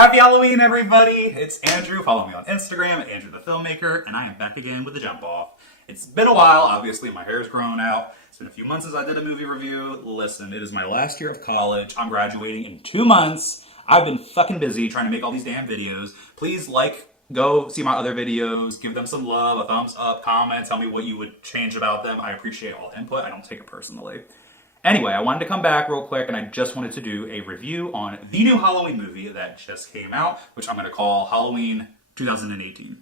Happy Halloween, everybody! It's Andrew. Follow me on Instagram at Andrew the Filmmaker, and I am back again with the jump off. It's been a while. Obviously, my hair's grown out. It's been a few months since I did a movie review. Listen, it is my last year of college. I'm graduating in 2 months. I've been fucking busy trying to make all these damn videos. Please go see my other videos, give them some love, a thumbs up, comment, tell me what you would change about them. I appreciate all input. I don't take it personally. Anyway, I wanted to come back real quick, and I just wanted to do a review on the new Halloween movie that just came out, which I'm going to call Halloween 2018.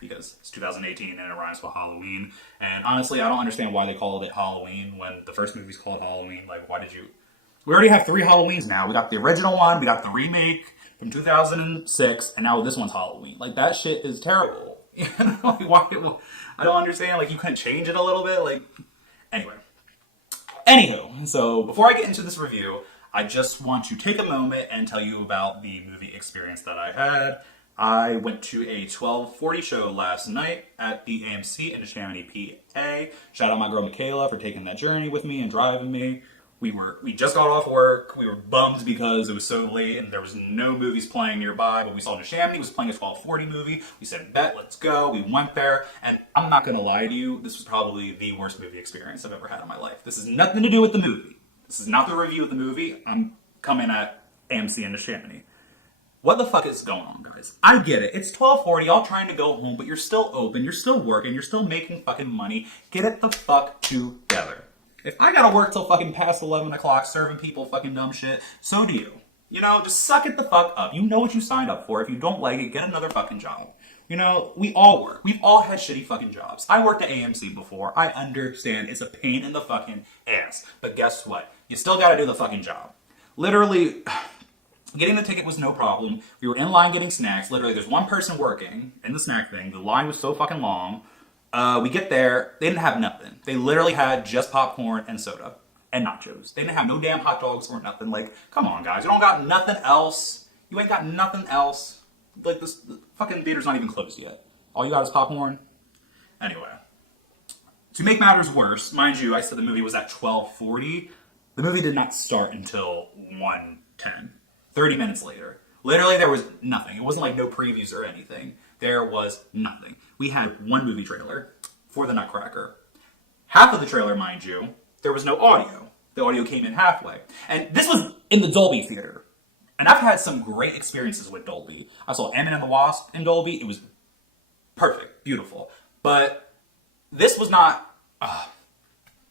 Because it's 2018 and it rhymes with Halloween. And honestly, I don't understand why they called it Halloween when the first movie's called Halloween. Like, why did you... We already have 3 Halloweens now. We got the original one, we got the remake from 2006, and now this one's Halloween. Like, that shit is terrible. You know? Like, why... I don't understand. Like, you couldn't change it a little bit? Like, anyway. Anywho, so before I get into this review, I just want to take a moment and tell you about the movie experience that I had. I went to a 12:40 show last night at the AMC in Chamonix, PA. Shout out my girl Michaela for taking that journey with me and driving me. We just got off work. We were bummed because it was so late and there was no movies playing nearby, but we saw Chamonix was playing a 12:40 movie. We said, bet, let's go. We went there, and I'm not going to lie to you, this was probably the worst movie experience I've ever had in my life. This has nothing to do with the movie. This is not the review of the movie. I'm coming at AMC in Chamonix. What the fuck is going on, guys? I get it. It's 12:40, y'all trying to go home, but you're still open, you're still working, you're still making fucking money. Get it the fuck together. If I gotta work till fucking past 11 o'clock serving people fucking dumb shit, so do you. You know, just suck it the fuck up. You know what you signed up for. If you don't like it, get another fucking job. You know, we all work. We've all had shitty fucking jobs. I worked at AMC before. I understand it's a pain in the fucking ass. But guess what? You still gotta do the fucking job. Literally, getting the ticket was no problem. We were in line getting snacks. Literally, there's one person working in the snack thing. The line was so fucking long. We get there, they didn't have nothing. They literally had just popcorn and soda and nachos. They didn't have no damn hot dogs or nothing. Like, come on, guys. You don't got nothing else. You ain't got nothing else. Like, the fucking theater's not even closed yet. All you got is popcorn. Anyway. To make matters worse, mind you, I said the movie was at 12:40. The movie did not start until 1:10. 30 minutes later. Literally, there was nothing. It wasn't like no previews or anything. There was nothing. We had one movie trailer for the Nutcracker. Half of the trailer, mind you, there was no audio. The audio came in halfway. And this was in the Dolby theater. And I've had some great experiences with Dolby. I saw Ant-Man and the Wasp in Dolby. It was perfect, beautiful. But this was not,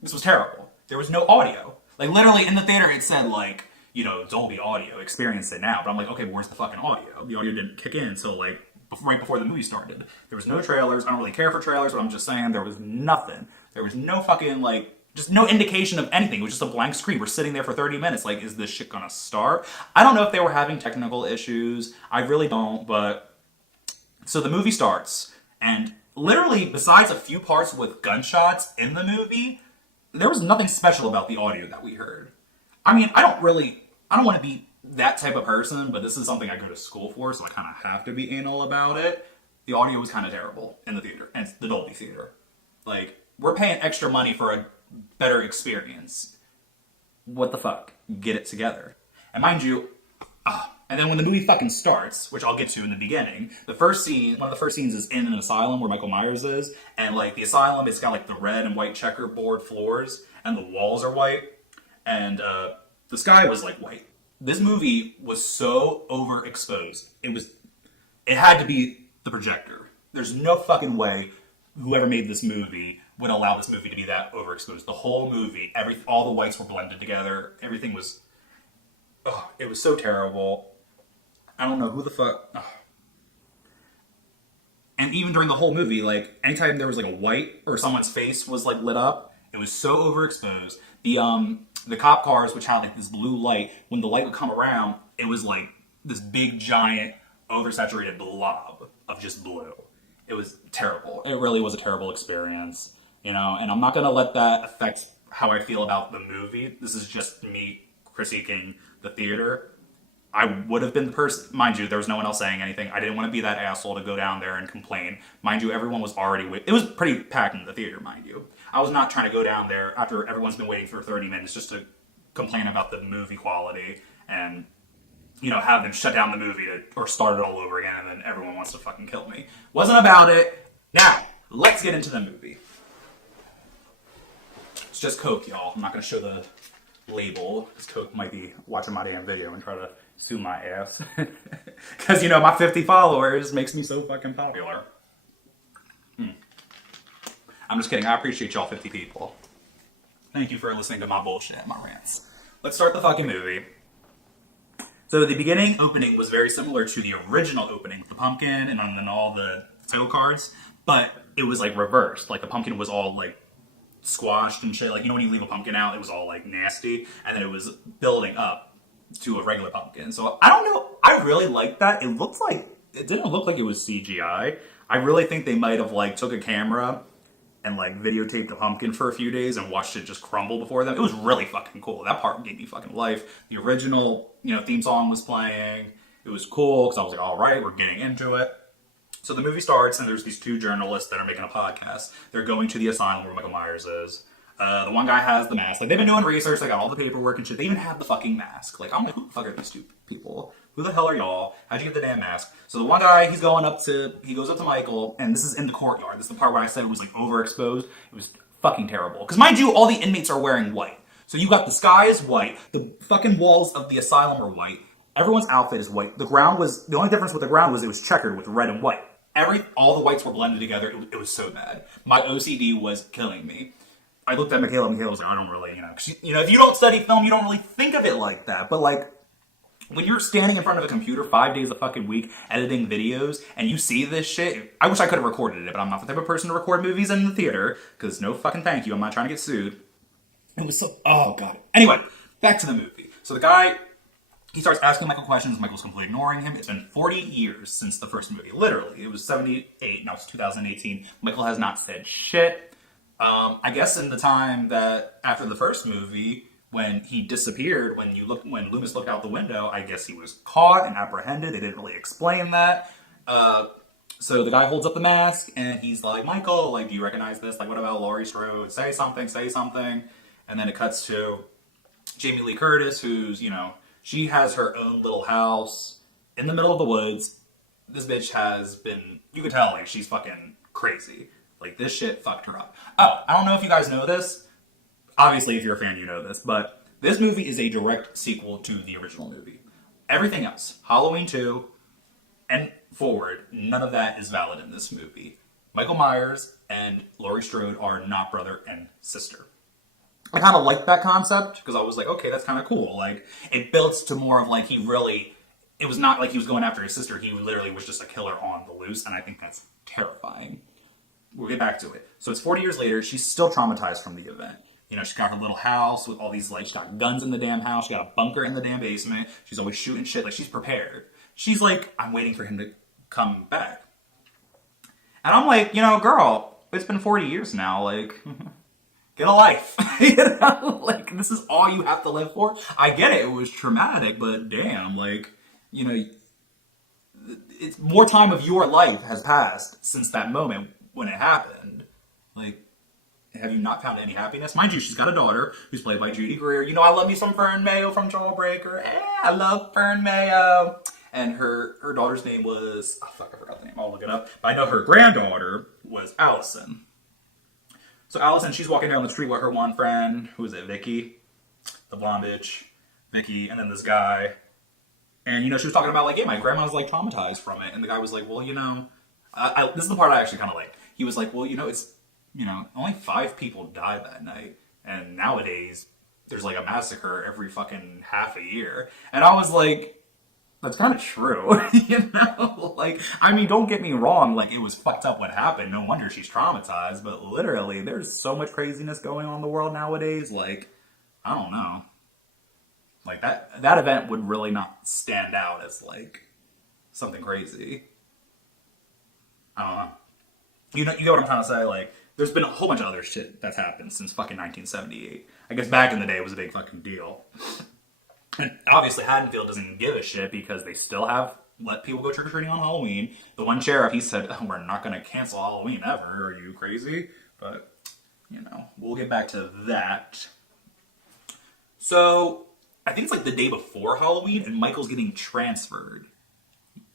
this was terrible. There was no audio. Like, literally in the theater it said, like, you know, Dolby audio, experience it now. But I'm like, okay, where's the fucking audio? The audio didn't kick in until, like, right before the movie started. There was no trailers. I don't really care for trailers, but I'm just saying there was nothing. There was no fucking, like, just no indication of anything. It was just a blank screen. We're sitting there for 30 minutes. Like, is this shit gonna start? I don't know if they were having technical issues. I really don't, but... So the movie starts, and literally, besides a few parts with gunshots in the movie, there was nothing special about the audio that we heard. I mean, I don't want to be that type of person, but this is something I go to school for, so I kind of have to be anal about it. The audio was kind of terrible in the theater, and it's the Dolby theater. Like, we're paying extra money for a better experience. What the fuck? Get it together. And mind you, and then when the movie fucking starts, which I'll get to in the beginning, one of the first scenes is in an asylum where Michael Myers is, and like the asylum, it's got like the red and white checkerboard floors, and the walls are white, and the sky was like white. This movie was so overexposed. It had to be the projector. There's no fucking way whoever made this movie would allow this movie to be that overexposed. The whole movie, all the whites were blended together. Everything was, it was so terrible. I don't know who the fuck. And even during the whole movie, like anytime there was like a white or someone's face was like lit up, it was so overexposed. The cop cars, which had like this blue light, when the light would come around, it was like this big, giant, oversaturated blob of just blue. It was terrible. It really was a terrible experience, you know, and I'm not going to let that affect how I feel about the movie. This is just me critiquing the theater. I would have been the person, mind you, there was no one else saying anything. I didn't want to be that asshole to go down there and complain. Mind you, everyone was already it was pretty packed in the theater, mind you. I was not trying to go down there after everyone's been waiting for 30 minutes just to complain about the movie quality and have them shut down the movie or start it all over again, and then everyone wants to fucking kill me. Wasn't about it. Now, let's get into the movie. It's just Coke, y'all. I'm not going to show the label, because Coke might be watching my damn video and try to sue my ass. Because, my 50 followers makes me so fucking popular. I'm just kidding. I appreciate y'all 50 people. Thank you for listening to my bullshit, my rants. Let's start the fucking movie. So the beginning opening was very similar to the original opening with the pumpkin and then all the title cards, but it was like reversed. Like the pumpkin was all like squashed and shit. Like, when you leave a pumpkin out, it was all like nasty, and then it was building up to a regular pumpkin. So I don't know. I really liked that. It didn't look like it was CGI. I really think they might have like took a camera and like videotaped a pumpkin for a few days and watched it just crumble before them. It was really fucking cool. That part gave me fucking life. The original, theme song was playing. It was cool because I was like, all right, we're getting into it. So the movie starts, and there's these two journalists that are making a podcast. They're going to the asylum where Michael Myers is. The one guy has the mask. Like, they've been doing research. They got all the paperwork and shit. They even have the fucking mask. Like, I'm like, who the fuck are these two people? Who the hell are y'all? How'd you get the damn mask? So the one guy, he goes up to Michael, and this is in the courtyard. This is the part where I said it was, like, overexposed. It was fucking terrible. Because, mind you, all the inmates are wearing white. So you got the sky is white. The fucking walls of the asylum are white. Everyone's outfit is white. The only difference with the ground was it was checkered with red and white. All the whites were blended together. It was so bad. My OCD was killing me. I looked at Michaela. Michaela was like, I don't really, if you don't study film, you don't really think of it like that. But like, when you're standing in front of a computer 5 days a fucking week editing videos and you see this shit, I wish I could have recorded it, but I'm not the type of person to record movies in the theater, because no fucking thank you. I'm not trying to get sued. It was so, oh god. Anyway, back to the movie. So the guy, he starts asking Michael questions. Michael's completely ignoring him. It's been 40 years since the first movie. Literally. It was 78. Now it's 2018. Michael has not said shit. I guess in the time that after the first movie, when he disappeared, when Loomis looked out the window, I guess he was caught and apprehended. They didn't really explain that. So the guy holds up the mask and he's like, Michael, like, do you recognize this? Like, what about Laurie Strode? Say something, say something. And then it cuts to Jamie Lee Curtis, who's, she has her own little house in the middle of the woods. This bitch has been, you could tell, like, she's fucking crazy. Like, this shit fucked her up. Oh, I don't know if you guys know this. Obviously, if you're a fan, you know this. But this movie is a direct sequel to the original movie. Everything else, Halloween 2 and forward, none of that is valid in this movie. Michael Myers and Laurie Strode are not brother and sister. I kind of like that concept, because I was like, okay, that's kind of cool. Like, it builds to more of like, it was not like he was going after his sister. He literally was just a killer on the loose, and I think that's terrifying. We'll get back to it. So it's 40 years later. She's still traumatized from the event. She's got her little house with all these, like, she's got guns in the damn house. She got a bunker in the damn basement. She's always shooting shit. Like, she's prepared. She's like, I'm waiting for him to come back. And I'm like, girl, it's been 40 years now. Like, get a life. Like, this is all you have to live for. I get it. It was traumatic, but damn, like, it's more time of your life has passed since that moment when it happened. Like, have you not found any happiness? Mind you, she's got a daughter who's played by Judy Greer. I love me some Fern Mayo from Jawbreaker. I love Fern Mayo. And her daughter's name was, oh fuck, I forgot the name. I'll look it up. But I know her granddaughter was Allison. So Allison, she's walking down the street with her one friend. Who is it? Vicky? The blonde bitch. Vicky. And then this guy. And, she was talking about, like, yeah, my grandma's, like, traumatized from it. And the guy was like, well, this is the part I actually kind of like. He was like, well, it's, only 5 people died that night. And nowadays, there's like a massacre every fucking half a year. And I was like, that's kind of true. Like, I mean, don't get me wrong. Like, it was fucked up what happened. No wonder she's traumatized. But literally, there's so much craziness going on in the world nowadays. Like, I don't know. Like, that event would really not stand out as, like, something crazy. I don't know. You get what I'm trying to say? Like, there's been a whole bunch of other shit that's happened since fucking 1978. I guess back in the day it was a big fucking deal. And obviously Haddonfield doesn't give a shit because they still have let people go trick-or-treating on Halloween. The one sheriff, he said, oh, we're not going to cancel Halloween ever. Are you crazy? But, we'll get back to that. So, I think it's like the day before Halloween, and Michael's getting transferred.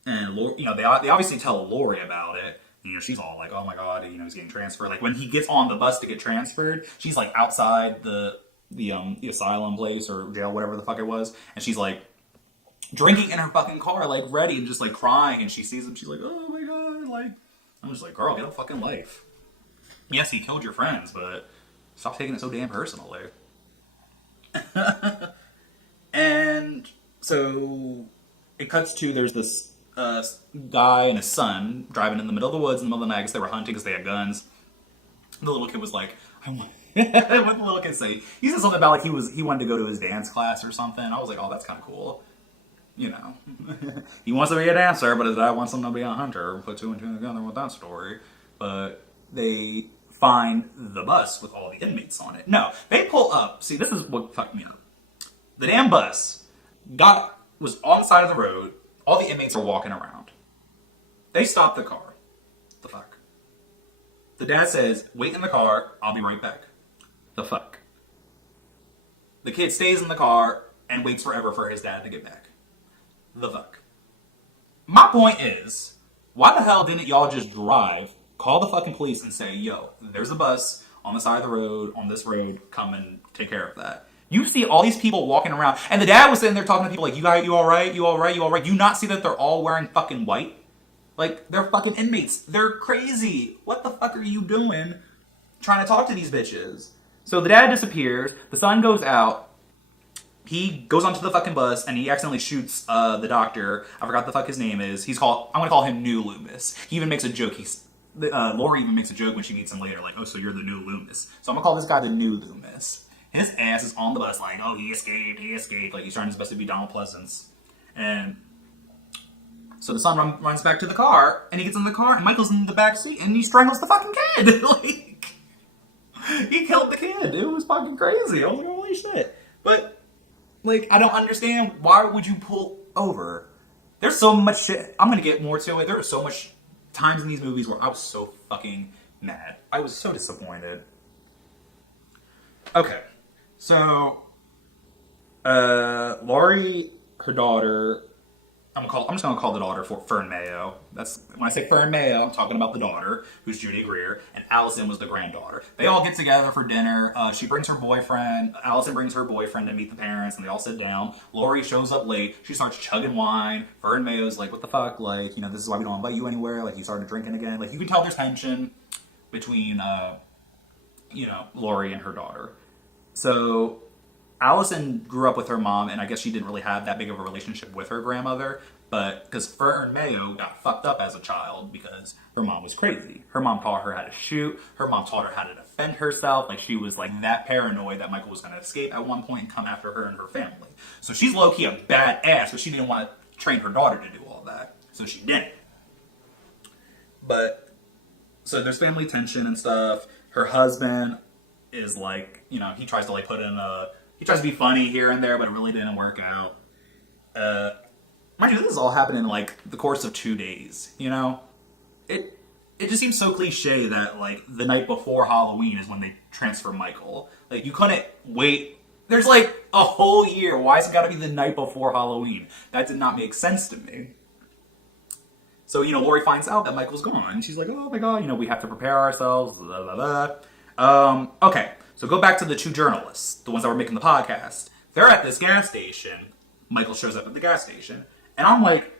And, they obviously tell Lori about it. She's all like, oh my god, he's getting transferred. Like, when he gets on the bus to get transferred, she's like outside the asylum place or jail, whatever the fuck it was. And she's like drinking in her fucking car, like ready and just like crying. And she sees him. She's like, oh my god. Like, I'm just like, girl, get a fucking life. Yes, he killed your friends, but stop taking it so damn personally. And so it cuts to, there's this guy and his son driving in the middle of the woods in the middle of the night because they were hunting because they had guns. The little kid was like, what did the little kid say? He said something about like he wanted to go to his dance class or something. I was like, oh, that's kind of cool. He wants to be a dancer, but his dad wants him to be a hunter. Put two and two together with that story. But they find the bus with all the inmates on it. No, they pull up. See, this is what fucked me up. The damn bus was on the side of the road. All the inmates are walking around. They stop the car. The fuck? The dad says, wait in the car, I'll be right back. The fuck? The kid stays in the car and waits forever for his dad to get back. The fuck? My point is, why the hell didn't y'all just drive, call the fucking police and say, yo, there's a bus on the side of the road, on this road, come and take care of that. You see all these people walking around, and the dad was sitting there talking to people like, you all right? You all right? You all right? You not see that they're all wearing fucking white? Like, they're fucking inmates. They're crazy. What the fuck are you doing trying to talk to these bitches? So the dad disappears. The son goes out. He goes onto the fucking bus, and he accidentally shoots the doctor. I forgot the fuck his name is. I'm going to call him New Loomis. He even makes a joke. Lori even makes a joke when she meets him later, like, oh, so you're the New Loomis. So I'm going to call this guy the New Loomis. His ass is on the bus like, oh, he escaped. Like, he's trying his best to be Donald Pleasance. And so the son runs back to the car, and he gets in the car, and Michael's in the back seat, and he strangles the fucking kid. Like, he killed the kid. It was fucking crazy. I was like, holy shit. But, like, I don't understand. Why would you pull over? There's so much shit. I'm going to get more to it. There are so much times in these movies where I was so fucking mad. I was so disappointed. Okay. So, Laurie, her daughter, I'm just gonna call the daughter Fern Mayo. That's when I say Fern Mayo, I'm talking about the daughter, who's Judy Greer, and Allison was the granddaughter. They all get together for dinner. She brings her boyfriend. Allison brings her boyfriend to meet the parents, and they all sit down. Laurie shows up late. She starts chugging wine. Fern Mayo's like, "What the fuck? Like, this is why we don't invite you anywhere. Like, you started drinking again. Like, you can tell there's tension between, Laurie and her daughter." So, Allison grew up with her mom, and I guess she didn't really have that big of a relationship with her grandmother, but because Fern Mayo got fucked up as a child because her mom was crazy. Her mom taught her how to shoot. Her mom taught her how to defend herself. Like, she was like that paranoid that Michael was going to escape at one point and come after her and her family. So she's low-key a badass, but she didn't want to train her daughter to do all that. So she didn't. But, so there's family tension and stuff. Her husband is like, he tries to like he tries to be funny here and there, but it really didn't work out. Mind you, this is all happening in like the course of 2 days, It just seems so cliche that like the night before Halloween is when they transfer Michael. Like, you couldn't wait. There's like a whole year. Why has it got to be the night before Halloween? That did not make sense to me. So, Lori finds out that Michael's gone. She's like, oh my god, we have to prepare ourselves, blah, blah, blah. Okay, so go back to the two journalists, the ones that were making the podcast. They're at this gas station. Michael shows up at the gas station. And I'm like,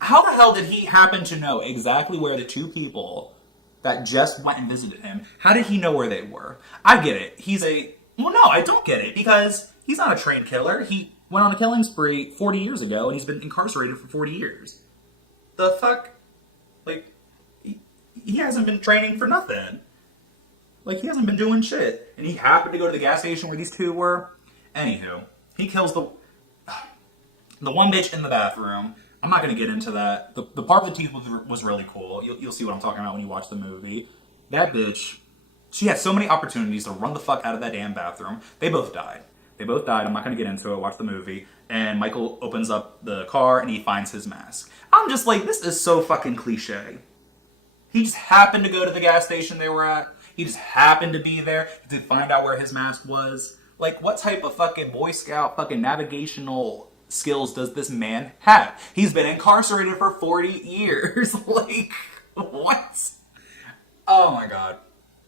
how the hell did he happen to know exactly where the two people that just went and visited him, how did he know where they were? I get it. Well, no, I don't get it, because he's not a trained killer. He went on a killing spree 40 years ago, and he's been incarcerated for 40 years. The fuck? Like, he hasn't been training for nothing. Like, he hasn't been doing shit. And he happened to go to the gas station where these two were. Anywho, he kills the one bitch in the bathroom. I'm not going to get into that. The part with the teeth was really cool. You'll see what I'm talking about when you watch the movie. That bitch, she had so many opportunities to run the fuck out of that damn bathroom. They both died. I'm not going to get into it. Watch the movie. And Michael opens up the car and he finds his mask. I'm just like, this is so fucking cliche. He just happened to go to the gas station they were at. He just happened to be there to find out where his mask was. Like, what type of fucking Boy Scout fucking navigational skills does this man have? He's been incarcerated for 40 years. Like, what? Oh my god.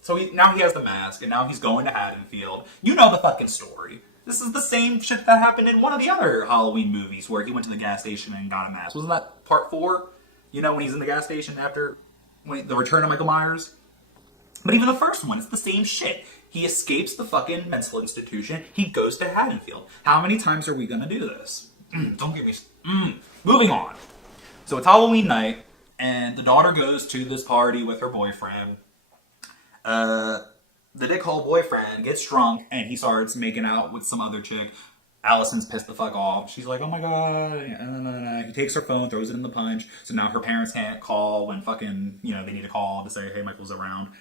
So now he has the mask, and now he's going to Haddonfield. You know the fucking story. This is the same shit that happened in one of the other Halloween movies where he went to the gas station and got a mask. Wasn't that part 4? You know, when he's in the gas station after the return of Michael Myers? But even the first one, it's the same shit. He escapes the fucking mental institution. He goes to Haddonfield. How many times are we gonna do this? Don't give me... Moving on. So it's Halloween night, and the daughter goes to this party with her boyfriend. The dickhole boyfriend gets drunk, and he starts making out with some other chick. Allison's pissed the fuck off. She's like, oh my god. He takes her phone, throws it in the punch. So now her parents can't call when fucking, they need to call to say, hey, Michael's around.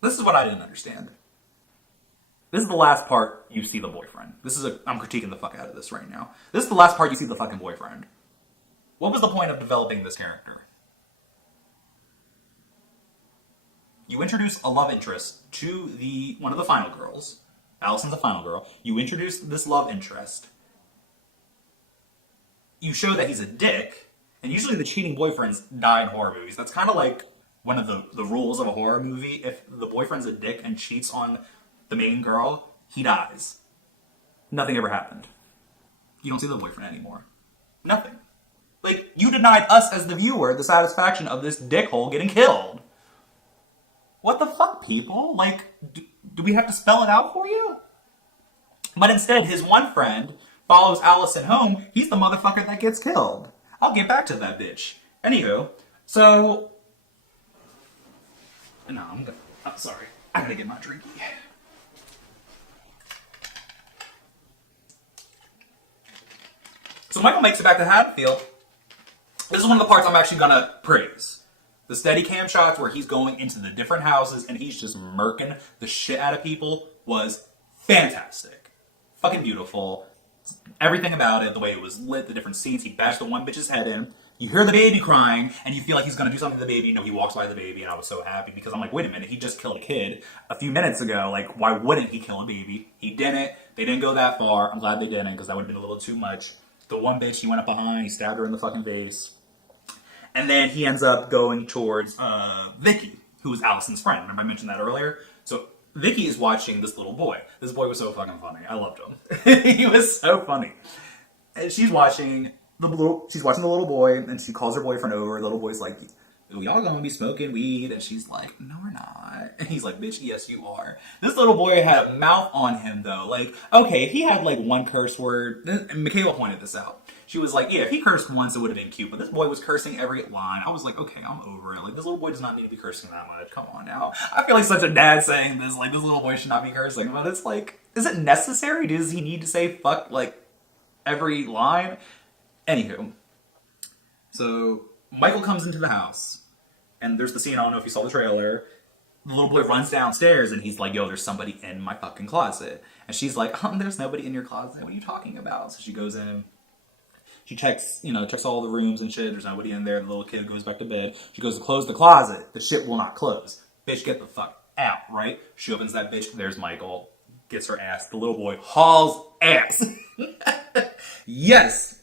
This is what I didn't understand. This is the last part you see the boyfriend. I'm critiquing the fuck out of this right now. This is the last part you see the fucking boyfriend. What was the point of developing this character? You introduce a love interest to one of the final girls. Allison's a final girl. You introduce this love interest. You show that he's a dick. And usually the cheating boyfriends die in horror movies. That's kind of like one of the rules of a horror movie. If the boyfriend's a dick and cheats on the main girl, he dies. Nothing ever happened. You don't see the boyfriend anymore. Nothing. Like, you denied us as the viewer the satisfaction of this dickhole getting killed. What the fuck, people? Like, do we have to spell it out for you? But instead, his one friend follows Allison home. He's the motherfucker that gets killed. I'll get back to that bitch. Anywho, so... No, I'm sorry. I gotta get my drinky. So Michael makes it back to Haddonfield. This is one of the parts I'm actually gonna praise. The steady cam shots where he's going into the different houses and he's just murking the shit out of people was fantastic. Fucking beautiful. Everything about it, the way it was lit, the different scenes, he bashed the one bitch's head in. You hear the baby crying, and you feel like he's gonna do something to the baby. He walks by the baby, and I was so happy because I'm like, wait a minute, he just killed a kid a few minutes ago. Like, why wouldn't he kill a baby? He didn't. They didn't go that far. I'm glad they didn't, because that would have been a little too much. The one bitch, he went up behind, he stabbed her in the fucking face. And then he ends up going towards Vicky, who was Allison's friend. Remember I mentioned that earlier? So Vicky is watching this little boy. This boy was so fucking funny. I loved him. He was so funny. And she's watching the little boy, and she calls her boyfriend over. The little boy's like, y'all gonna be smoking weed? And she's like, no, we're not. And he's like, bitch, yes, you are. This little boy had a mouth on him, though. Like, okay, if he had, like, one curse word, and Michaela pointed this out. She was like, yeah, if he cursed once, it would have been cute. But this boy was cursing every line. I was like, okay, I'm over it. Like, this little boy does not need to be cursing that much. Come on now. I feel like such a dad saying this. Like, this little boy should not be cursing. But it's like, is it necessary? Does he need to say fuck, like, every line? Anywho. So, Michael comes into the house. And there's the scene, I don't know if you saw the trailer. The little boy runs downstairs and he's like, yo, there's somebody in my fucking closet. And she's like, there's nobody in your closet. What are you talking about? So she goes in. She checks all the rooms and shit. There's nobody in there. The little kid goes back to bed. She goes to close the closet. The shit will not close. Bitch, get the fuck out, right? She opens that bitch. There's Michael. Gets her ass. The little boy hauls ass. Yes.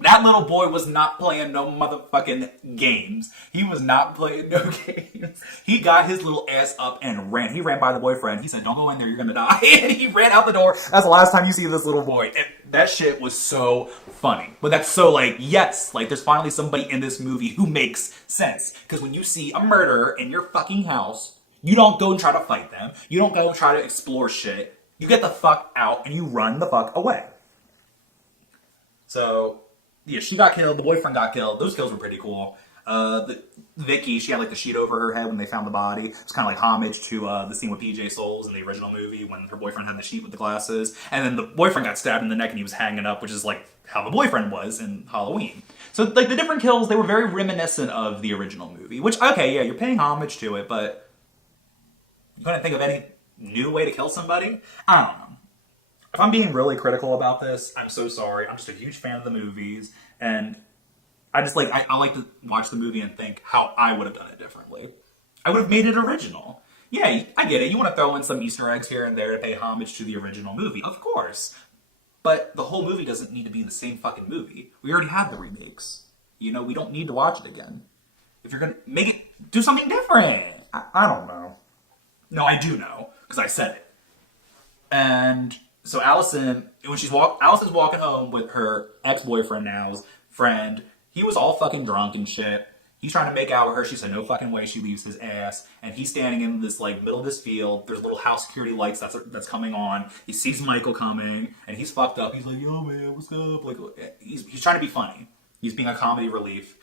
That little boy was not playing no motherfucking games. He was not playing no games. He got his little ass up and ran. He ran by the boyfriend. He said, don't go in there, you're gonna die. And he ran out the door. That's the last time you see this little boy. And that shit was so funny. But that's so like, yes, like there's finally somebody in this movie who makes sense. Because when you see a murderer in your fucking house, you don't go and try to fight them. You don't go and try to explore shit. You get the fuck out and you run the fuck away. So... yeah, she got killed. The boyfriend got killed. Those kills were pretty cool. Vicky, she had like the sheet over her head when they found the body. It was kind of like homage to the scene with PJ Souls in the original movie when her boyfriend had the sheet with the glasses. And then the boyfriend got stabbed in the neck and he was hanging up, which is like how the boyfriend was in Halloween. So like the different kills, they were very reminiscent of the original movie. Which, okay, yeah, you're paying homage to it, but you couldn't think of any new way to kill somebody? I don't know. If I'm being really critical about this, I'm so sorry. I'm just a huge fan of the movies, and I just I like to watch the movie and think how I would have done it differently. I would have made it original. Yeah, I get it. You want to throw in some Easter eggs here and there to pay homage to the original movie, of course. But the whole movie doesn't need to be the same fucking movie. We already have the remakes. You know, we don't need to watch it again. If you're gonna make it, do something different. I don't know. No, I do know, because I said it. And so Allison, when Allison's walking home with her ex-boyfriend now's friend, he was all fucking drunk and shit. He's trying to make out with her. She said no fucking way she leaves his ass. And he's standing in this like middle of this field. There's little house security lights that's coming on. He sees Michael coming and he's fucked up. He's like, yo man, what's up? Like he's trying to be funny. He's being a comedy relief.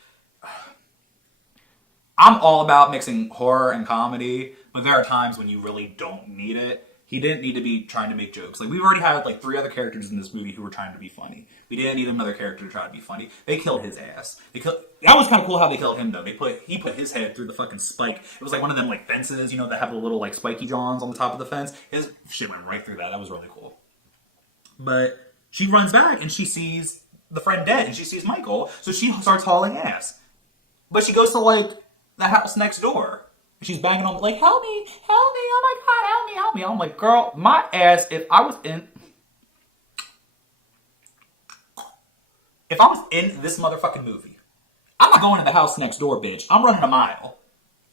I'm all about mixing horror and comedy, but there are times when you really don't need it. He didn't need to be trying to make jokes. Like, we've already had, like, 3 other characters in this movie who were trying to be funny. We didn't need another character to try to be funny. They killed his ass. That was kind of cool how they killed him, though. He put his head through the fucking spike. It was like one of them, like, fences, you know, that have the little, like, spiky johns on the top of the fence. His shit went right through that. That was really cool. But she runs back, and she sees the friend dead, and she sees Michael, so she starts hauling ass. But she goes to, like, the house next door. She's banging on, like, help me, oh my God, help me. I'm like, girl, my ass, if I was in this motherfucking movie, I'm not going to the house next door, bitch. I'm running a mile.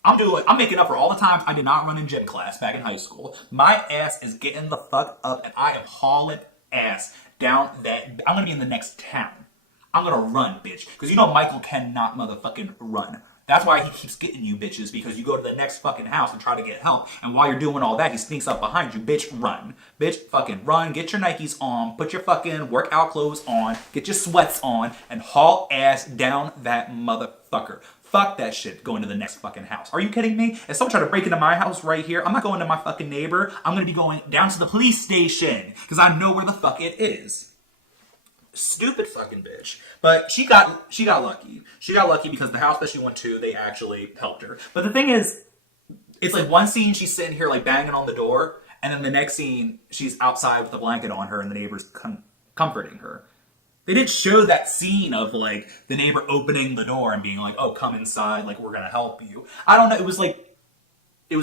I'm making up for all the times I did not run in gym class back in high school. My ass is getting the fuck up, and I am hauling ass down that. I'm gonna be in the next town. I'm gonna run, bitch. Because you know Michael cannot motherfucking run. That's why he keeps getting you bitches, because you go to the next fucking house and try to get help, and while you're doing all that, he sneaks up behind you. Bitch, run. Bitch, fucking run. Get your Nikes on. Put your fucking workout clothes on. Get your sweats on, and haul ass down that motherfucker. Fuck that shit going to the next fucking house. Are you kidding me? If someone tried to break into my house right here, I'm not going to my fucking neighbor. I'm going to be going down to the police station, because I know where the fuck it is. Stupid fucking bitch. But she got lucky. She got lucky because the house that she went to, they actually helped her. But the thing is, it's like one scene she's sitting here like banging on the door, and then the next scene she's outside with a blanket on her and the neighbor's comforting her. They didn't show that scene of like the neighbor opening the door and being like, oh, come inside, like we're gonna help you. I don't know, it was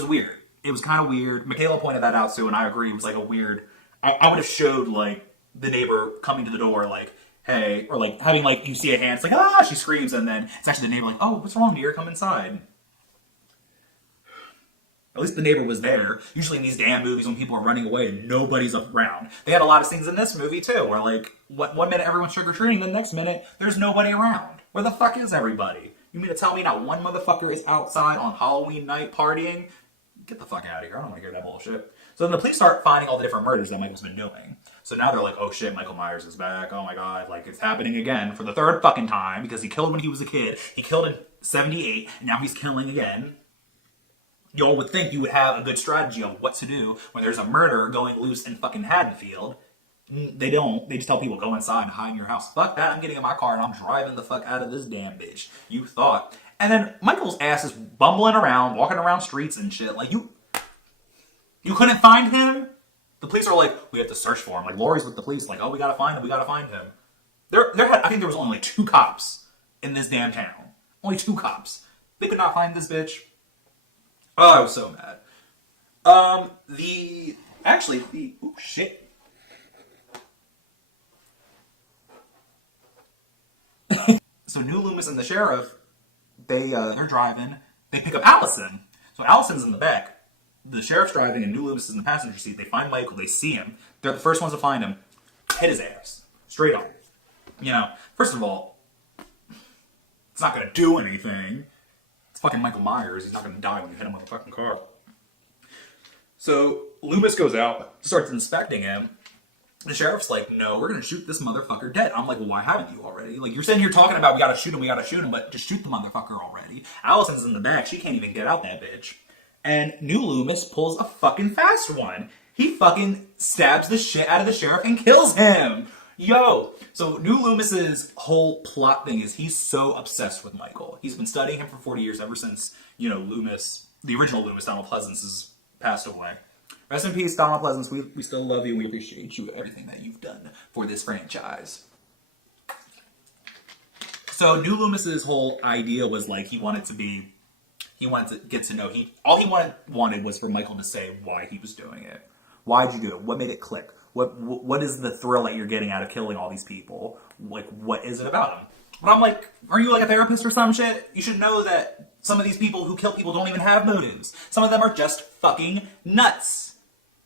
weird. It was kind of weird. Michaela pointed that out too, and I agree. It was like a weird, I would have showed like the neighbor coming to the door like, hey, or like having like, you see a hand, it's like, ah, she screams, and then it's actually the neighbor like, oh, what's wrong, dear? Come inside. At least the neighbor was there. Usually in these damn movies when people are running away and nobody's around. They had a lot of scenes in this movie too, where like, one minute everyone's trick-or-treating, the next minute there's nobody around. Where the fuck is everybody? You mean to tell me not one motherfucker is outside on Halloween night partying? Get the fuck out of here. I don't want to hear that bullshit. So then the police start finding all the different murders that Michael's been doing. So now they're like, oh shit, Michael Myers is back. Oh my God, like it's happening again for the 3rd fucking time, because he killed when he was a kid. He killed in 78, and now he's killing again. Y'all would think you would have a good strategy of what to do when there's a murder going loose in fucking Haddonfield. They don't. They just tell people, go inside and hide in your house. Fuck that, I'm getting in my car and I'm driving the fuck out of this damn bitch. You thought. And then Michael's ass is bumbling around, walking around streets and shit. Like, you couldn't find him? The police are like, we have to search for him. Like, Laurie's with the police, like, oh, we gotta find him, I think there was only like 2 cops in this damn town. Only 2 cops. They could not find this bitch. Oh, I was so mad. Oh shit. So New Loomis and the sheriff, they're driving. They pick up Allison. So Allison's in the back. The sheriff's driving and New Loomis is in the passenger seat. They find Michael. They see him. They're the first ones to find him. Hit his ass. Straight on. You know, first of all, it's not going to do anything. It's fucking Michael Myers. He's not going to die when you hit him with a fucking car. So Loomis goes out, starts inspecting him. The sheriff's like, no, we're going to shoot this motherfucker dead. I'm like, well, why haven't you already? Like, you're sitting here talking about we got to shoot him, but just shoot the motherfucker already. Allison's in the back. She can't even get out that bitch. And New Loomis pulls a fucking fast one. He fucking stabs the shit out of the sheriff and kills him. Yo! So New Loomis's whole plot thing is he's so obsessed with Michael. He's been studying him for 40 years, ever since, you know, Loomis, the original Loomis, Donald Pleasance, has passed away. Rest in peace, Donald Pleasance. We still love you. We appreciate you, everything that you've done for this franchise. So New Loomis's whole idea was like he wanted to be He wanted to get to know. All he wanted was for Michael to say why he was doing it. Why'd you do it? What made it click? What is the thrill that you're getting out of killing all these people? Like, what is it about them? But I'm like, are you like a therapist or some shit? You should know that some of these people who kill people don't even have motives. Some of them are just fucking nuts.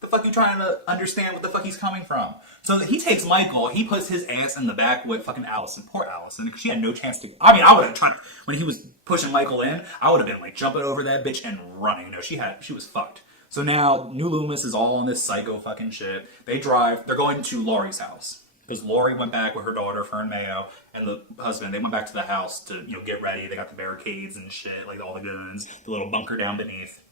The fuck you trying to understand what the fuck he's coming from? So he takes Michael, he puts his ass in the back with fucking Allison. Poor Allison, because she had no chance to... I mean, I would have tried... When he was pushing Michael in, I would have been like jumping over that bitch and running. No, she was fucked. So now, New Loomis is all on this psycho fucking shit. They're going to Laurie's house. Because Laurie went back with her daughter, Fern Mayo, and the husband. They went back to the house to, get ready. They got the barricades and shit, like all the guns, the little bunker down beneath.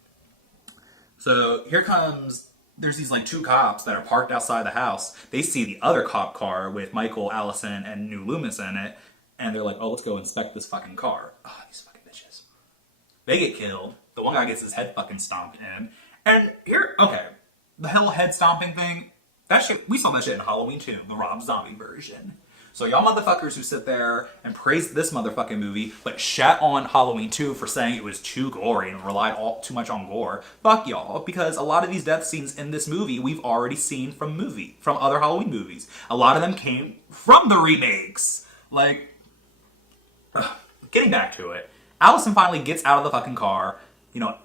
So here comes... There's these, like, 2 cops that are parked outside the house. They see the other cop car with Michael, Allison, and New Loomis in it. And they're like, oh, let's go inspect this fucking car. Oh, these fucking bitches. They get killed. The one guy gets his head fucking stomped in. And the whole head stomping thing, that shit, we saw that shit in Halloween 2, the Rob Zombie version. So y'all motherfuckers who sit there and praise this motherfucking movie, but shat on Halloween 2 for saying it was too gory and relied too much on gore, fuck y'all, because a lot of these death scenes in this movie we've already seen from other Halloween movies. A lot of them came from the remakes. Like, getting back to it, Allison finally gets out of the fucking car.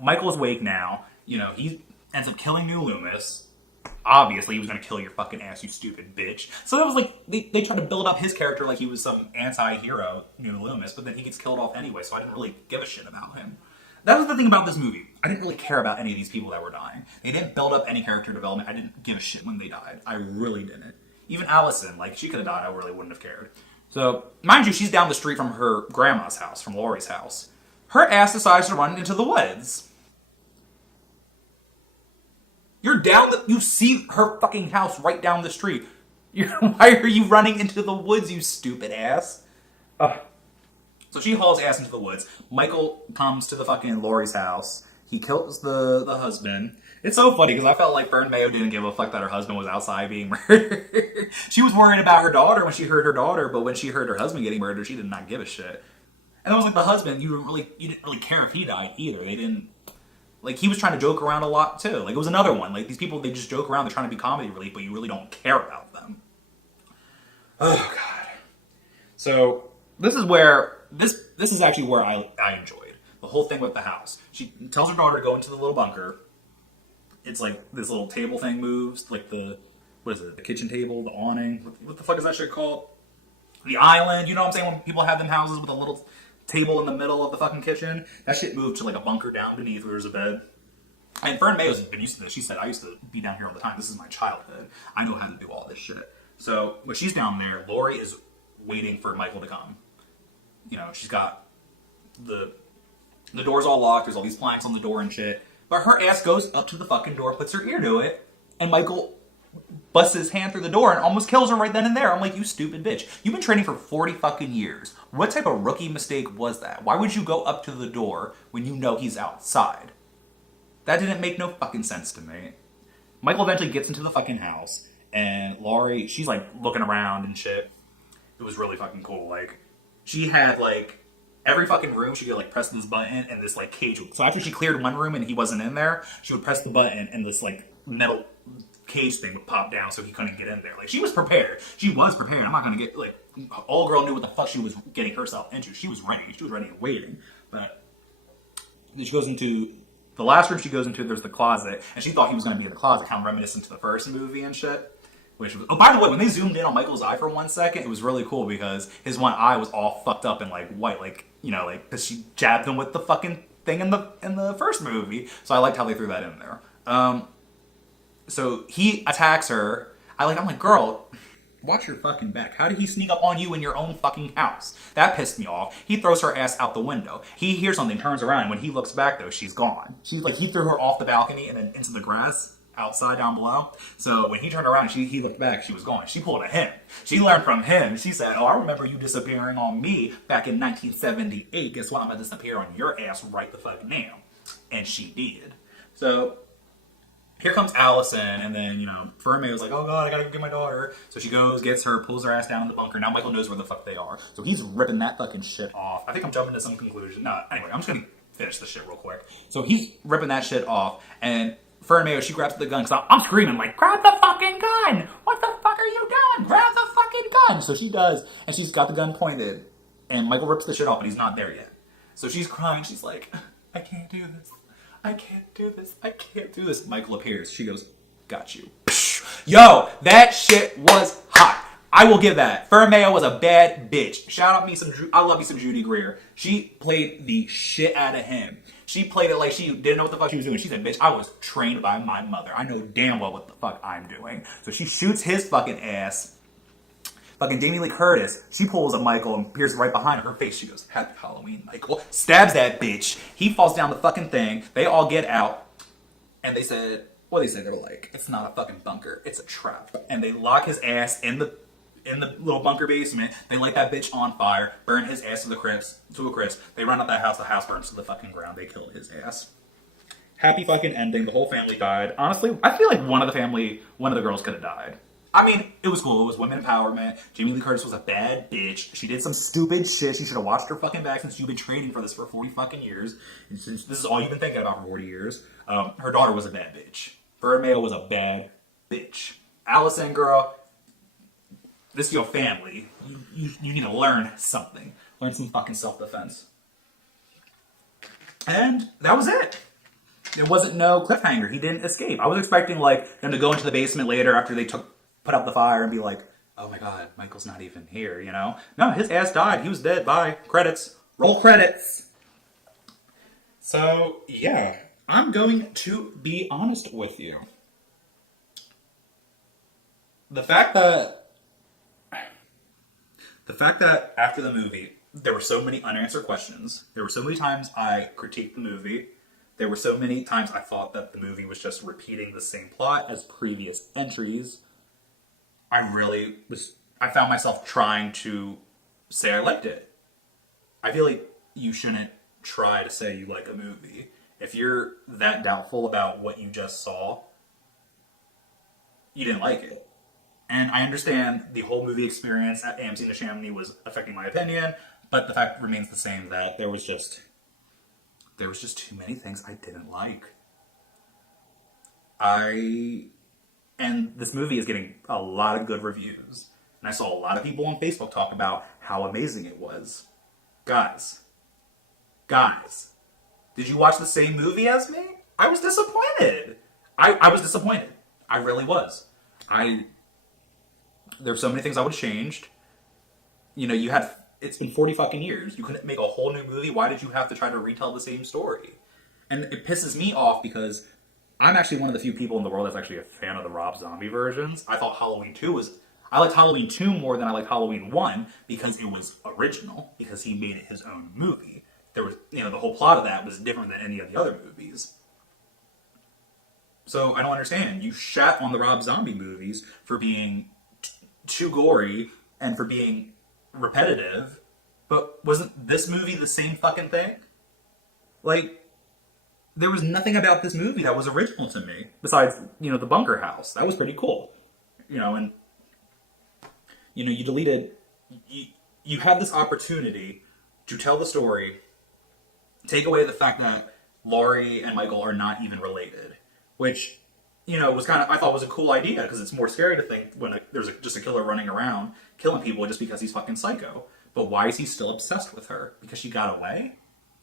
Michael's awake now. He ends up killing New Loomis. Obviously, he was going to kill your fucking ass, you stupid bitch. So that was like, they tried to build up his character like he was some anti-hero, New Loomis, but then he gets killed off anyway, so I didn't really give a shit about him. That was the thing about this movie. I didn't really care about any of these people that were dying. They didn't build up any character development. I didn't give a shit when they died. I really didn't. Even Allison, like, she could have died, I really wouldn't have cared. So, mind you, she's down the street from her grandma's house, from Laurie's house. Her ass decides to run into the woods. You see her fucking house right down the street. Why are you running into the woods, you stupid ass? So she hauls ass into the woods. Michael comes to the fucking Laurie's house. He kills the husband. It's so funny because I felt like Fern Mayo didn't give a fuck that her husband was outside being murdered. She was worried about her daughter when she heard her daughter, but when she heard her husband getting murdered, she did not give a shit. And it was like the husband, you didn't really care if he died either. They didn't... Like, he was trying to joke around a lot, too. Like, it was another one. Like, these people, they just joke around. They're trying to be comedy relief, but you really don't care about them. Oh, God. So, this is actually where I enjoyed. The whole thing with the house. She tells her daughter to go into the little bunker. It's like, this little table thing moves. Like the kitchen table, the awning. What the fuck is that shit called? The island. You know what I'm saying? When people have them houses with a little... table in the middle of the fucking kitchen. That shit moved to like a bunker down beneath where there's a bed. And Fern Mayo's been used to this. She said, I used to be down here all the time. This is my childhood. I know how to do all this shit. So when she's down there, Laurie is waiting for Michael to come. She's got the door's all locked. There's all these planks on the door and shit. But her ass goes up to the fucking door, puts her ear to it, and Michael busts his hand through the door and almost kills her right then and there. I'm like, you stupid bitch. You've been training for 40 fucking years. What type of rookie mistake was that? Why would you go up to the door when you know he's outside? That didn't make no fucking sense to me. Michael eventually gets into the fucking house, and Laurie, she's like looking around and shit. It was really fucking cool. Like, she had like every fucking room she could like press this button and this like cage. So after she cleared one room and he wasn't in there, she would press the button and this like metal cage thing would pop down so he couldn't get in there. Like, she was prepared. She was prepared. I'm not gonna get, like, old girl knew what the fuck she was getting herself into. She was ready. She was ready and waiting. But then she goes into the last room she goes into, there's the closet, and she thought he was gonna be in the closet, kind of reminiscent to the first movie and shit. Which was, oh, by the way, when they zoomed in on Michael's eye for 1 second, it was really cool because his one eye was all fucked up and like white, like, because she jabbed him with the fucking thing in the first movie. So I liked how they threw that in there. So he attacks her. I'm like, girl, watch your fucking back. How did he sneak up on you in your own fucking house? That pissed me off. He throws her ass out the window. He hears something, turns around, and when he looks back, though, she's gone. She's like, he threw her off the balcony and then into the grass outside down below. So when he turned around, he looked back, she was gone. She pulled a him. She learned from him. She said, oh, I remember you disappearing on me back in 1978. Guess what? I'm going to disappear on your ass right the fuck now. And she did. So here comes Allison, and then, Fern Mayo's like, oh god, I gotta go get my daughter. So she goes, gets her, pulls her ass down in the bunker. Now Michael knows where the fuck they are. So he's ripping that fucking shit off. I think I'm jumping to some conclusion. No, anyway, I'm just gonna finish the shit real quick. So he's ripping that shit off, and Fern Mayo, she grabs the gun, because I'm screaming, like, grab the fucking gun! What the fuck are you doing? Grab the fucking gun! So she does, and she's got the gun pointed, and Michael rips the shit off, but he's not there yet. So she's crying, she's like, I can't do this. I can't do this. I can't do this. Michael appears. She goes, got you. Yo, that shit was hot. I will give that. Fern Mayo was a bad bitch. Shout out me some, I love me some Judy Greer. She played the shit out of him. She played it like she didn't know what the fuck she was doing. She said, bitch, I was trained by my mother. I know damn well what the fuck I'm doing. So she shoots his fucking ass. Fucking Jamie Lee Curtis, she pulls a Michael and pierces right behind her face. She goes, happy Halloween, Michael. Stabs that bitch. He falls down the fucking thing. They all get out. And they said, what they said? They were like, it's not a fucking bunker. It's a trap. And they lock his ass in the little bunker basement. They light that bitch on fire. Burn his ass to a crisp. They run up that house. The house burns to the fucking ground. They kill his ass. Happy fucking ending. The whole family died. Honestly, I feel like one of the girls could have died. I mean, it was cool. It was women empowerment. Jamie Lee Curtis was a bad bitch. She did some stupid shit. She should have watched her fucking back since you've been training for this for 40 fucking years. And since this is all you've been thinking about for 40 years. Her daughter was a bad bitch. Fern Mayo was a bad bitch. Allison, girl, this is your family. You need to learn something. Learn some fucking self-defense. And that was it. There wasn't no cliffhanger. He didn't escape. I was expecting like them to go into the basement later after they put out the fire and be like, oh my god, Michael's not even here, you know? No, his ass died. He was dead. Bye. Credits. Roll credits. So, yeah. I'm going to be honest with you. The fact that after the movie, there were so many unanswered questions. There were so many times I critiqued the movie. There were so many times I thought that the movie was just repeating the same plot as previous entries. I found myself trying to say I liked it. I feel like you shouldn't try to say you like a movie. If you're that doubtful about what you just saw, you didn't like it. And I understand the whole movie experience at AMC to Chamonix was affecting my opinion, but the fact remains the same that there was just too many things I didn't like. And this movie is getting a lot of good reviews. And I saw a lot of people on Facebook talk about how amazing it was. Guys, did you watch the same movie as me? I was disappointed. I was disappointed. I really was. There were so many things I would have changed. You know, it's been 40 fucking years. You couldn't make a whole new movie. Why did you have to try to retell the same story? And it pisses me off because I'm actually one of the few people in the world that's actually a fan of the Rob Zombie versions. I liked Halloween 2 more than I liked Halloween 1 because it was original, because he made it his own movie. There was, the whole plot of that was different than any of the other movies. So I don't understand. You shat on the Rob Zombie movies for being too gory and for being repetitive, but wasn't this movie the same fucking thing? Like, there was nothing about this movie that was original to me besides, the bunker house. That was pretty cool. And you deleted, you had this opportunity to tell the story, take away the fact that Laurie and Michael are not even related, which, was I thought was a cool idea, because it's more scary to think when there's just a killer running around killing people just because he's fucking psycho. But why is he still obsessed with her? Because she got away?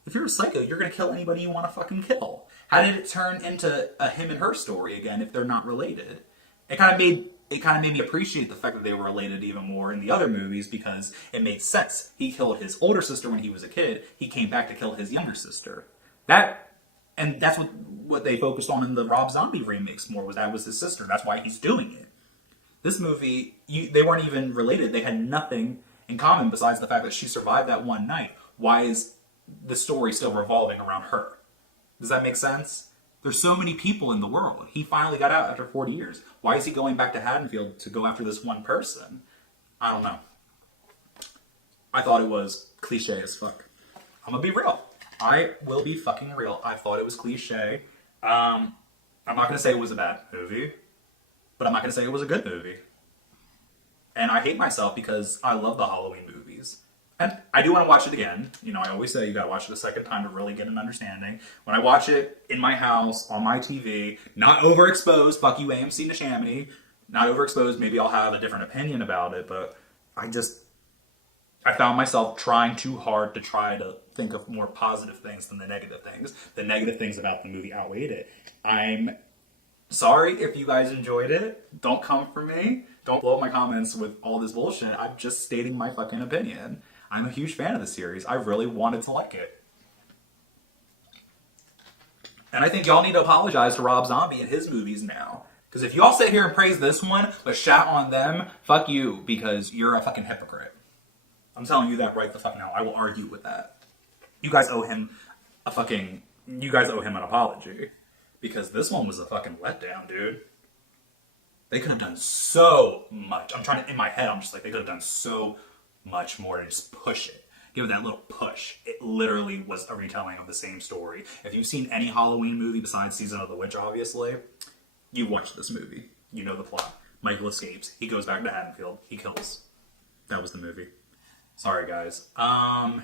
If you're a psycho, you're going to kill anybody you want to fucking kill. How did it turn into a him and her story again if they're not related? It kind of made me appreciate the fact that they were related even more in the other movies, because it made sense. He killed his older sister when he was a kid. He came back to kill his younger sister. And that's what they focused on in the Rob Zombie remakes more, was his sister. That's why he's doing it. This movie, they weren't even related. They had nothing in common besides the fact that she survived that one night. Why is the story still revolving around her? Does that make sense? There's so many people in the world. He finally got out after 40 years. Why is he going back to Haddonfield to go after this one person? I don't know. I thought it was cliche as fuck. I'm gonna be real. I will be fucking real. I thought it was cliche. I'm not gonna say it was a bad movie, but I'm not gonna say it was a good movie. And I hate myself because I love the Halloween movies. And I do want to watch it again. You know, I always say you gotta watch it a second time to really get an understanding. When I watch it in my house, on my TV, not overexposed, fuck you AMC Neshaminy, not overexposed, maybe I'll have a different opinion about it, but I found myself trying too hard to try to think of more positive things than the negative things. The negative things about the movie outweighed it. I'm sorry if you guys enjoyed it. Don't come for me. Don't blow up my comments with all this bullshit. I'm just stating my fucking opinion. I'm a huge fan of the series. I really wanted to like it. And I think y'all need to apologize to Rob Zombie and his movies now. Because if y'all sit here and praise this one, but shout on them, fuck you, because you're a fucking hypocrite. I'm telling you that right the fuck now. I will argue with that. You guys owe him an apology. Because this one was a fucking letdown, dude. They could have done so much. In my head, I'm just like, they could have done so much more to just push it. Give it that little push. It literally was a retelling of the same story. If you've seen any Halloween movie besides Season of the Witch, obviously, you watched this movie. You know the plot. Michael escapes. He goes back to Haddonfield. He kills. That was the movie. Sorry, guys. Trying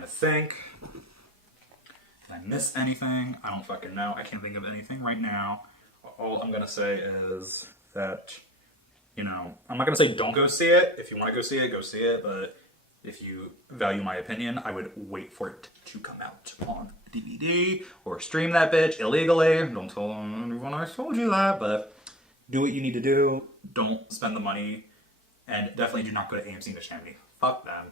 to think. Did I miss anything? I don't fucking know. I can't think of anything right now. All I'm gonna say is that, you know, I'm not gonna say don't go see it. If you want to go see it, but if you value my opinion, I would wait for it to come out on DVD or stream that bitch illegally. Don't tell anyone I told you that, but do what you need to do. Don't spend the money, and definitely do not go to AMC Neshaminy. Fuck them.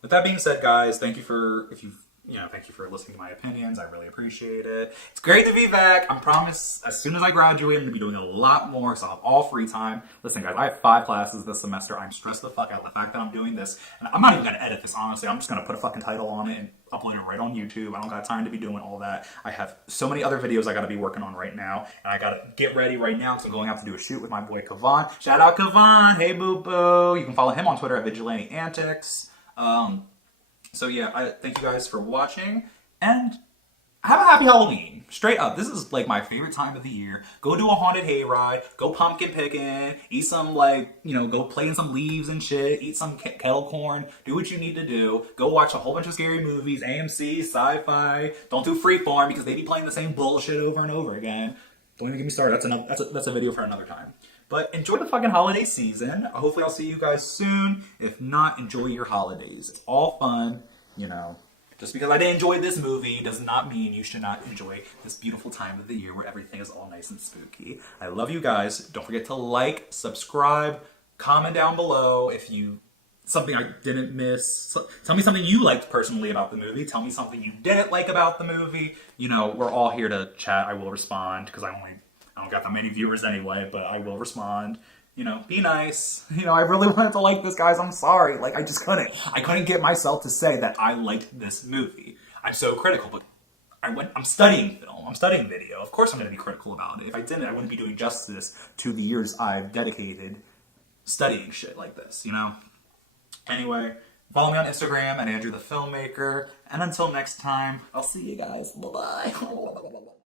With that being said, guys, thank you for listening to my opinions. I really appreciate it. It's great to be back. I promise, as soon as I graduate, I'm going to be doing a lot more, so I'll have all free time. Listen, guys, I have 5 classes this semester. I'm stressed the fuck out. The fact that I'm doing this, and I'm not even going to edit this, honestly. I'm just going to put a fucking title on it and upload it right on YouTube. I don't got time to be doing all that. I have so many other videos I got to be working on right now, and I got to get ready right now because I'm going out to do a shoot with my boy Kavan. Shout out Kavan. Hey, boo-boo. You can follow him on Twitter at Vigilante Antics. So yeah, I thank you guys for watching, and have a happy Halloween. Straight up, this is like my favorite time of the year. Go do a haunted hayride, go pumpkin picking, eat some go play in some leaves and shit, eat some kettle corn, do what you need to do. Go watch a whole bunch of scary movies, AMC, sci-fi. Don't do Freeform because they be playing the same bullshit over and over again. Don't even get me started. That's a video for another time. But enjoy the fucking holiday season. Hopefully I'll see you guys soon. If not, enjoy your holidays. It's all fun, you know. Just because I didn't enjoy this movie does not mean you should not enjoy this beautiful time of the year where everything is all nice and spooky. I love you guys. Don't forget to like, subscribe, comment down below if something I didn't miss. Tell me something you liked personally about the movie. Tell me something you didn't like about the movie. You know, we're all here to chat. I will respond because I don't got that many viewers anyway, but I will respond. You know, be nice. You know, I really wanted to like this, guys. I'm sorry. Like, I just couldn't. I couldn't get myself to say that I liked this movie. I'm so critical, but I'm studying film. I'm studying video. Of course I'm going to be critical about it. If I didn't, I wouldn't be doing justice to the years I've dedicated studying shit like this, you know? Anyway, follow me on Instagram at Andrew the Filmmaker. And until next time, I'll see you guys. Bye-bye.